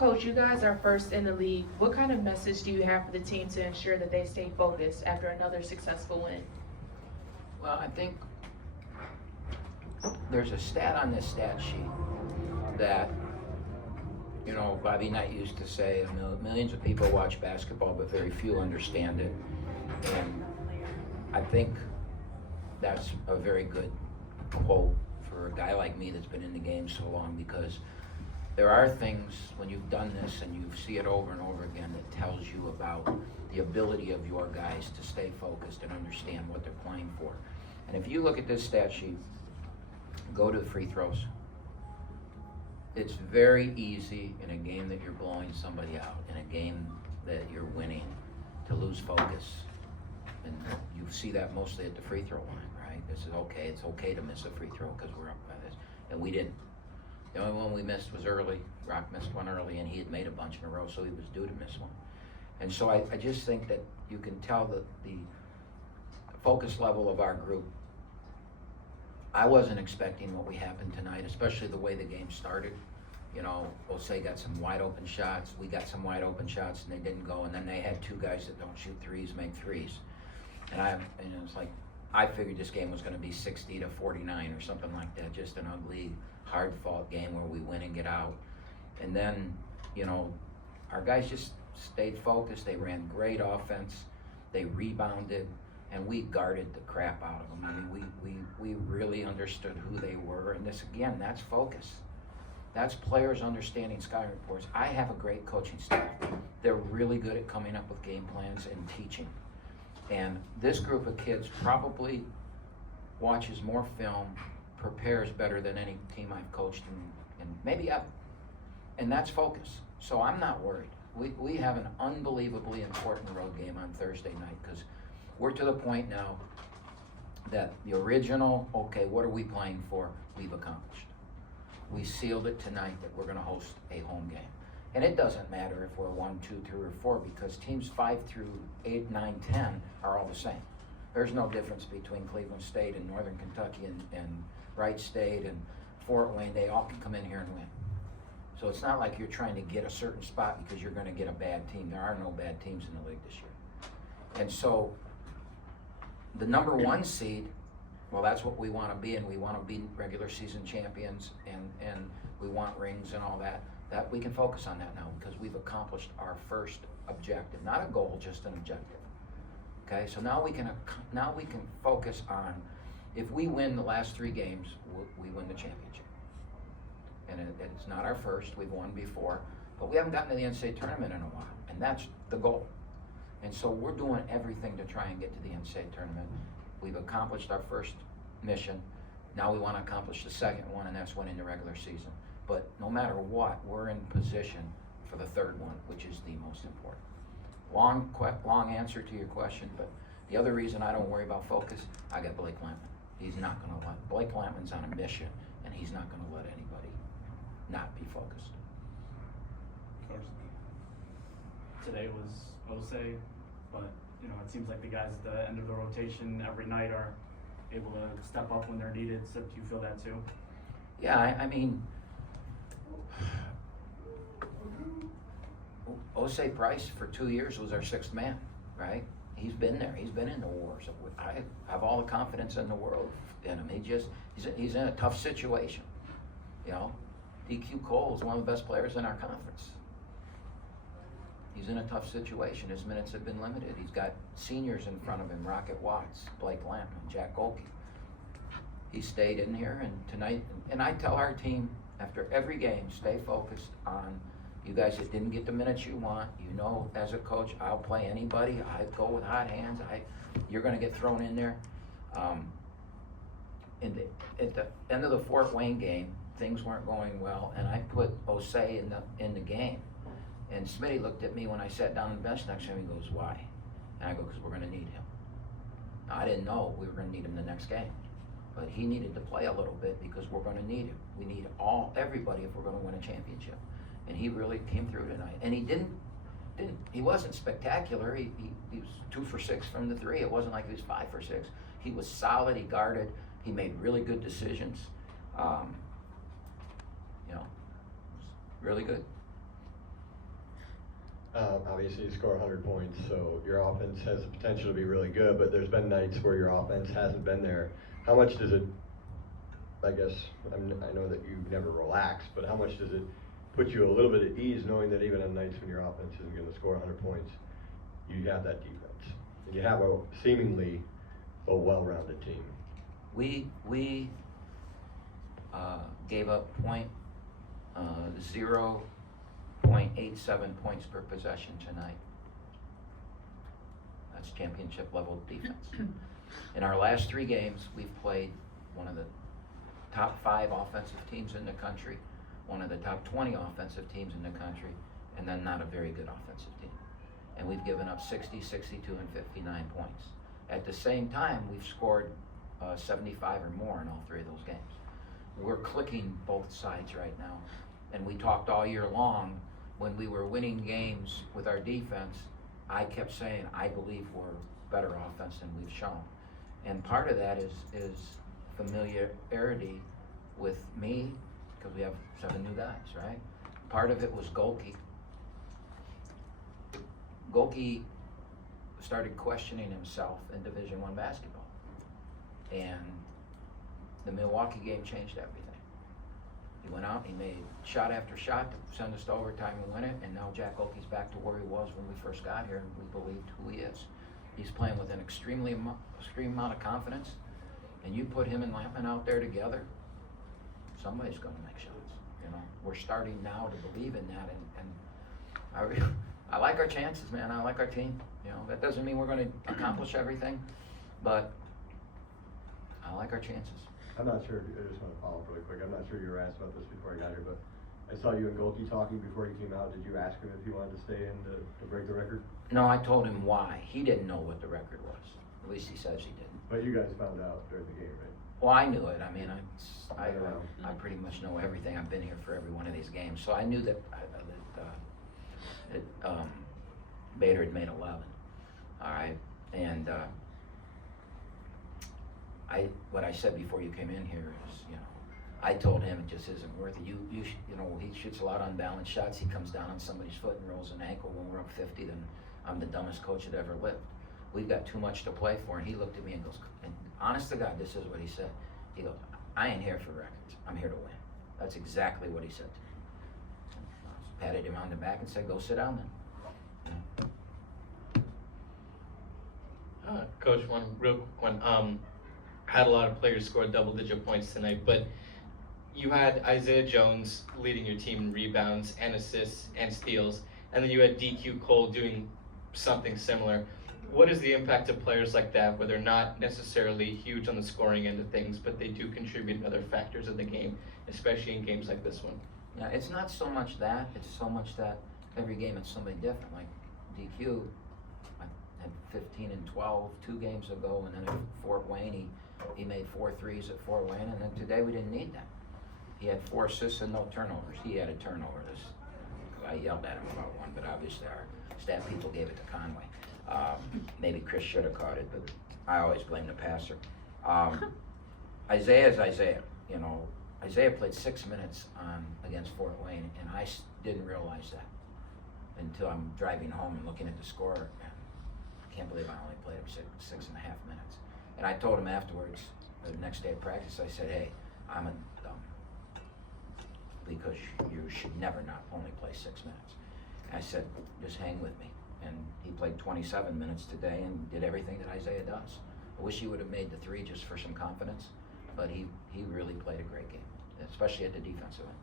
Coach, you guys are first in the league. What kind of message do you have for the team to ensure that they stay focused after another successful win? Well, I think there's a stat on this stat sheet that, you know, Bobby Knight used to say, millions of people watch basketball, but very few understand it. And I think that's a very good quote for a guy like me that's been in the game so long, because there are things when you've done this and you see it over and over again that tells you about the ability of your guys to stay focused and understand what they're playing for. And if you look at this stat sheet, go to the free throws. It's very easy in a game that you're blowing somebody out, in a game that you're winning, to lose focus. And you see that mostly at the free throw line, right? This is okay, it's okay to miss a free throw because we're up by this. And we didn't. The only one we missed was early. Rock missed one early, and he had made a bunch in a row, so he was due to miss one. And so I just think that you can tell that the focus level of our group, I wasn't expecting what we happened tonight, especially the way the game started. You know, Osei got some wide open shots, we got some wide open shots, and they didn't go, and then they had two guys that don't shoot threes make threes. And it was like, I figured this game was gonna be 60-49 or something like that, just an ugly, hard-fought game where we win and get out. And then, you know, our guys just stayed focused, they ran great offense, they rebounded, and we guarded the crap out of them. I mean, we really understood who they were, and this, again, that's focus. That's players understanding scouting reports. I have a great coaching staff. They're really good at coming up with game plans and teaching. And this group of kids probably watches more film, prepares better than any team I've coached in maybe ever. And that's focus. So I'm not worried. We have an unbelievably important road game on Thursday night, because we're to the point now that the original, okay, what are we playing for, we've accomplished. We sealed it tonight that we're gonna host a home game. And it doesn't matter if we're 1, 2, 3, or 4, because teams 5 through 8, 9, 10 are all the same. There's no difference between Cleveland State and Northern Kentucky and Wright State and Fort Wayne. They all can come in here and win. So it's not like you're trying to get a certain spot because you're gonna get a bad team. There are no bad teams in the league this year. And so the number 1 seed, well, that's what we want to be, and we want to be regular season champions, and we want rings and all that. That we can focus on that now, because we've accomplished our first objective, not a goal, just an objective. Okay, so now we can focus on, if we win the last 3 games, we win the championship. And it's not our first; we've won before, but we haven't gotten to the NCAA tournament in a while, and that's the goal. And so we're doing everything to try and get to the NCAA tournament. We've accomplished our first mission. Now we want to accomplish the second one, and that's winning the regular season. But no matter what, we're in position for the third one, which is the most important. Long answer to your question, but the other reason I don't worry about focus, I got Blake Lampman. He's not going to let, Blake Lampman's on a mission, and he's not going to let anybody not be focused. Coach, today was Osei, but you know, it seems like the guys at the end of the rotation every night are able to step up when they're needed. So do you feel that too? Yeah, I mean, Osei Price for 2 years was our 6th man, right? He's been there. He's been in the war. So I have all the confidence in the world in him. He's in a tough situation. You know, DQ Cole is one of the best players in our conference. He's in a tough situation. His minutes have been limited. He's got seniors in front of him: Rocket Watts, Blake Lampman, Jack Golke. He stayed in here, and tonight, and I tell our team after every game, stay focused on you guys that didn't get the minutes you want. You know, as a coach, I'll play anybody. I go with hot hands. You're going to get thrown in there. At the end of the Fort Wayne game, things weren't going well, and I put Osei in the game. And Smitty looked at me when I sat down on the bench next to him. He goes, "Why?" And I go, "Because we're going to need him." Now, I didn't know we were going to need him the next game, but he needed to play a little bit because we're going to need him. We need everybody if we're going to win a championship. And he really came through tonight. And he wasn't spectacular. He was 2 for 6 from the 3. It wasn't like he was 5 for 6. He was solid. He guarded. He made really good decisions. You know, really good. Obviously, you score 100 points, so your offense has the potential to be really good, but there's been nights where your offense hasn't been there. How much does it, I guess, I know that you never relax, but how much does it put you a little bit at ease knowing that even on nights when your offense isn't going to score 100 points, you have that defense, and you have a seemingly a well-rounded team? We gave up 0.87 points per possession tonight. That's championship level defense. In our last 3 games, we've played one of the top 5 offensive teams in the country, one of the top 20 offensive teams in the country, and then not a very good offensive team. And we've given up 60, 62, and 59 points. At the same time, we've scored 75 or more in all 3 of those games. We're clicking both sides right now. And we talked all year long when we were winning games with our defense. I kept saying, I believe we're better offense than we've shown. And part of that is familiarity with me, because we have 7 new guys, right? Part of it was Golke. Golke started questioning himself in Division I basketball. And the Milwaukee game changed everything. He went out, he made shot after shot to send us to overtime and win it, and now Jack Golke's back to where he was when we first got here, and we believed who he is. He's playing with an extreme amount of confidence, and you put him and Lampman out there together, somebody's going to make shots. You know, we're starting now to believe in that, and I like our chances, man. I like our team. You know, that doesn't mean we're going to accomplish everything, but I like our chances. I'm not sure, I just want to follow up really quick. I'm not sure you were asked about this before I got here, but I saw you and Golke talking before you came out. Did you ask him if he wanted to stay in to break the record? No, I told him why. He didn't know what the record was. At least he says he didn't. But you guys found out during the game, right? Well, I knew it. I mean, I pretty much know everything. I've been here for every one of these games. So I knew that Bader had made 11. All right. And what I said before you came in here is, you know, I told him it just isn't worth it. You know, he shoots a lot of unbalanced shots. He comes down on somebody's foot and rolls an ankle. When we're up 50, then I'm the dumbest coach that ever lived. We've got too much to play for. And he looked at me and goes, and honest to God, this is what he said. He goes, I ain't here for records. I'm here to win. That's exactly what he said to me. I patted him on the back and said, go sit down then. Coach, one real quick one. Had a lot of players score double-digit points tonight, but you had Isaiah Jones leading your team in rebounds and assists and steals, and then you had DQ Cole doing something similar. What is the impact of players like that, where they're not necessarily huge on the scoring end of things, but they do contribute in other factors of the game, especially in games like this one? Yeah, it's not so much that, it's so much that every game it's somebody different. Like DQ, I had 15 and 12 2 games ago, and then at Fort Wayne, he made 4 threes at Fort Wayne, and then today we didn't need that. He had 4 assists and no turnovers. He had a turnover. I yelled at him about one, but obviously our staff people gave it to Conway. Maybe Chris should have caught it, but I always blame the passer. Isaiah is Isaiah. You know, Isaiah played 6 minutes against Fort Wayne, and I didn't realize that until I'm driving home and looking at the score. And I can't believe I only played him 6.5 minutes. And I told him afterwards, the next day of practice, I said, hey, I'm a dumb, because you should never not only play 6 minutes. And I said, just hang with me. And he played 27 minutes today and did everything that Isaiah does. I wish he would have made the 3 just for some confidence, but he really played a great game, especially at the defensive end.